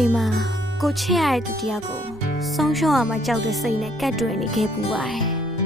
ချိန်မှာကိုချစ်ရတဲ့သူတယောက်ကိုဆုံးရှုံးအောင်မကြောက်တဲ့စိတ်နဲ့ကတ်တွယ်နေခဲ့ပူပါတယ်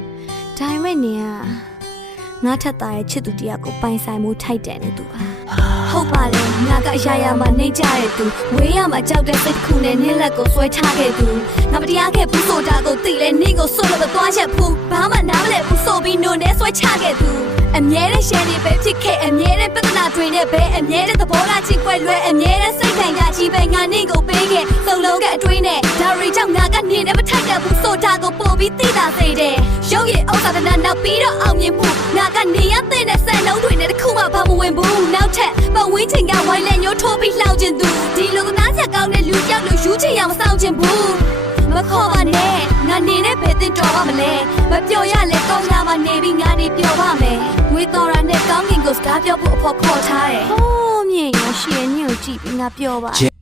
။ဒါပေမဲ့နင်ကငါထက်သားရဲ့ချစ်သူတယောက်ကိုပိုင်ဆိုင်မှုထိုက်တန်နေသူပါ။ဟုတ်ပါလေငါကအရာရာမှာနှိမ့်ကြတဲ့သူဝေးရမှာကြောက်တဲ့စိတ်တစ်ခုနဲ့နင်းလက်ကိုဆွဲချခဲ့သူငါမတရားခဲ့ဘူးဆိုတာကိုသိလဲနင့်ကိုဆွလို့မသွားချက်ဘူးဘာမှနားမလဲဘူးဆိုပြီးနိုနဲ့ဆွဲချခဲ့သူအမြဲတမ်းရှယ်နေပဲဖြစ်ခဲ့အမြဲတမ်းပြဿနာတွေနဲ့ပဲအမြဲတမ်းသဘောထားချစ်ခွဲလွဲအမြဲတမ်းစိတ်ခံရကြီးပဲငါနင့်ကိုပေးခဲ့သုံးလုံးကအတွေးနဲ့ဒါရီကြောင့်ငါကနေနဲ့မထိုက်တတ်ဘူးဆိုတာကိုပို့ပြီးသိတာစေတယ်ရုပ်ရည်ဥစ္စာတနာနောက်ပြီးတော့အောင်မြင်မှုငါကနေရတဲ့နဲ့စံလုံးတွေနဲ့တခုမှဘာမဝင်ဘူးနောက်ထပ်ပတ်ဝန်းကျင်ကဝိုင်းလက်ညှိုးထိုးပြီးလှောင်ကျင်သူဒီလိုကနားချက်ကောင်းတဲ့လူကြောက်လို့ယူချင်ရမဆောင်ချင်ဘူးမခေါ်ပါနဲ့ငါနေနဲ့ဘယ်တင်တော်ပါမလဲမပြောရလဲကောင်းရမှနေပြီးငါနေပြောပါမယ်ငွေတော်ရနဲ့ကောင်းကင်ကိုစကားပြောဖို့အဖို့ခေါ်ထားတယ်ဟိုးမြင်ရရှိရင်ညို့ကြည့်ပြီးငါပြောပါ